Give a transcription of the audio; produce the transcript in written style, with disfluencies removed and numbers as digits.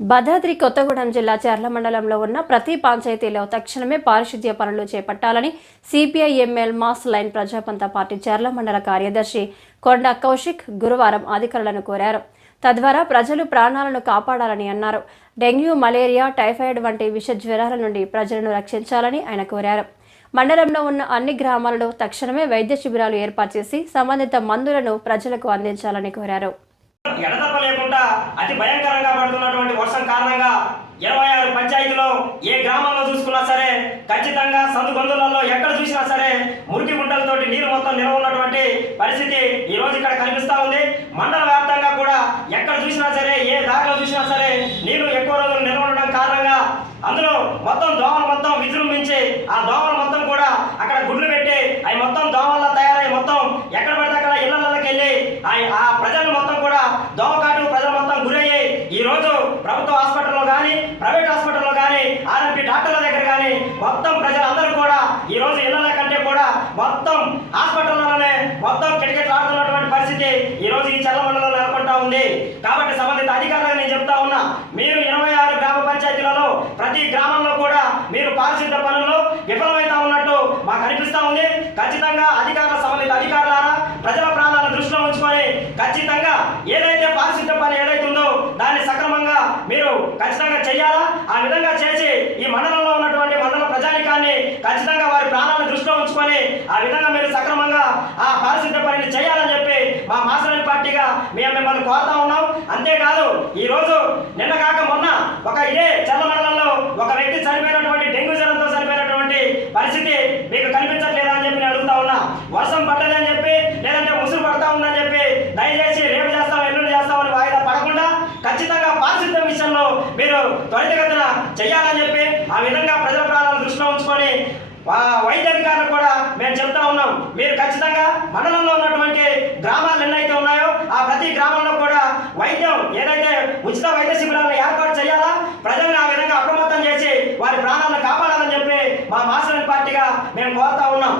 భద్రాద్రి కొత్తగూడెం జిల్లా చర్ల మండలంలో ఉన్న ప్రతి పంచాయతీలో తక్షణమే పారిశుద్ధ్య పనులు చేపట్టాలని CPI ML mass line ప్రజాపంత party చర్ల మండల కార్యదర్శి కొండ కౌశిక్ గురువారం అధికారులను కోరారు. తద్వారా ప్రజలు ప్రాణాలను కాపాడాలని అన్నారు. డెంగ్యూ, మలేరియా, టైఫాయిడ్ వంటి విష జ్వరాల నుండి ప్రజలను రక్షించాలని ఆయన కోరారు. మండలంలో ఉన్న అన్ని గ్రామాలలో తక్షణమే వైద్య శిబిరాలు ఏర్పాటు చేసి సంబంధిత మందులను ప్రజలకు అందించాలని కోరారు. ఎడతెప్ప లేకుండా అతి భయంకరంగా పడుతున్నటువంటి వర్షం కారణంగా 26 పంచాయతీలో ఏ గ్రామంలో చూసుకున్నా సరే ఖచ్చితంగా సందు గొంతులలో ఎక్కడ చూసినా సరే మురికి గుంటలతోటి నీరు మొత్తం నిల్వ ఉన్నటువంటి పరిస్థితి ఈ రోజు ఇక్కడ కనిపిస్తూ ఉంది. మండల వ్యాప్తంగా కూడా ఎక్కడ చూసినా సరే ఏ దారిలో చూసినా సరే నీరు ఎక్కువ రోజులు నిల్వ ఉండడం కారణంగా అందులో మొత్తం దోమలు మొత్తం విజృంభించి ఆ దోమలు మొత్తం కూడా అక్కడ గుడ్లు పెట్టి అవి మొత్తం దోమల్లో తయారై మొత్తం ఎక్కడ పడితే అక్కడ ఇళ్లలోకి వెళ్ళి ఆ ప్రజలు మొత్తం కూడా దోమకాటు ప్రజలు మొత్తం గురయ్యి ఈ రోజు ప్రభుత్వ హాస్పిటల్లో కానీ ప్రైవేట్ హాస్పిటల్లో కానీ ఆర్ఎంపీ డాక్టర్ల దగ్గర కానీ మొత్తం ప్రజలందరూ కూడా ఈ రోజు ఇళ్ల కంటే కూడా మొత్తం హాస్పిటల్లోనే మొత్తం కిటకిటలాడుతున్నటువంటి పరిస్థితి ఈ రోజు ఈ చర్ల మండలంలో నెలకొంటా ఉంది. కాబట్టి సంబంధిత అధికారులకు నేను చెప్తా ఉన్నా, మీరు 26 గ్రామ పంచాయతీలలో ప్రతి గ్రామంలో కూడా మీరు పారిశుద్ధ్య పనుల్లో విఫలమైతా ఉన్నట్టు మాకు అనిపిస్తా ఉంది. ఖచ్చితంగా సంబంధిత అధికారులారా ప్రజల ప్రాణాలను దృష్టిలో ఉంచుకొని ఖచ్చితంగా ఏదైతే పారిశుద్ధ్య పని ఏదైతుందో దాన్ని సక్రమంగా మీరు ఖచ్చితంగా చేయాలా. ఆ విధంగా చేసి ఈ మండలంలో ఉన్నటువంటి మండల ప్రజానికాన్ని ఖచ్చితంగా వారి ప్రాణాలను దృష్టిలో ఉంచుకొని ఆ విధంగా మీరు సక్రమంగా ఆ పారిశుద్ధ్య పనిని చేయాలని చెప్పి మా మాసరైన పార్టీగా మేము మిమ్మల్ని కోరుతా ఉన్నాం. అంతేకాదు ఈ రోజు నిన్న కాక మొన్న ఇదే చర్ల మండలంలో ఒక వ్యక్తి చనిపోయినటువంటి డెంగ్యూ జ్వరంతో చనిపోయినటువంటి పరిస్థితి మీకు కనిపించట్లేదా అని చెప్పి నేను అడుగుతా ఉన్నా. వర్షం పట్టదని చెప్పి లేదంటే ముసురు పడతా ఉందని చెప్పి దయచేసి రేపు చేస్తాం ఎల్లుండి చేస్తామని వాయిదా పడకుండా ఖచ్చితంగా పారిశుద్ధ్యం విషయంలో మీరు త్వరితగతిన చేయాలని చెప్పి ఆ విధంగా ప్రజల ప్రాణాలను దృష్టిలో ఉంచుకొని వైద్యాధికారులకు కూడా మేము చెప్తా ఉన్నాం. మీరు ఖచ్చితంగా మండలంలో ఉన్నటువంటి గ్రామాలు ఎన్నైతే ఉన్నాయో ఆ ప్రతి గ్రామంలో కూడా వైద్యం ఏదైతే ఉచిత వైద్య శిబిరాలను ఏర్పాటు చేయాలా, ప్రజల్ని ఆ విధంగా అప్రమత్తం చేసి వారి ప్రాణాలను కాపాడాలని చెప్పి మా మాసరైన పార్టీగా మేము కోరుతా ఉన్నాం.